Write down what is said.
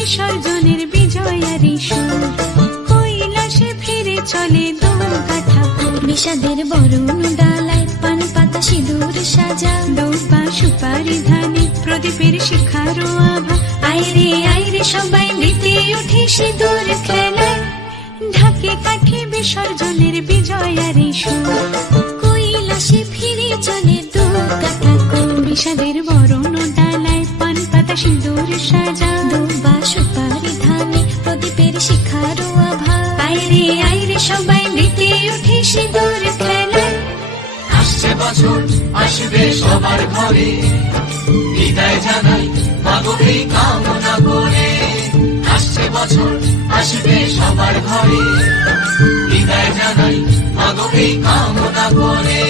বিসর্জনের বিজয়ারি সুর, কৈলাসে ফিরে চলে দুর্গা ঠাকুর। বিষাদের বরণ ডালায় পান পাতা সিঁদুর সাজা, দৌপা সুপারি ধানে প্রদীপের শিখারো আভা। আইরে সবাই মেতে উঠে সিঁদুর খেলায়, ঢাকে কাঠে বিসর্জনের বিজয়ারি সুর, কৈলাসে ফিরে চলে দুর্গা ঠাকুর। বিষাদের বরণ ডালায় পান পাতা সিঁদুর সাজা, দৌপা সুপারি ধানে প্রদীপের শিখারো আভা। আইরে সবাই মেতে উঠে সিঁদুর খেলায়। আসছে বছর আসবে সবার ঘরে, বিদায় জানাই মাগো এই কামনা করে। আসছে বছর আসবে সবার ঘরে, বিদায় জানাই মাগো এই কামনা করে।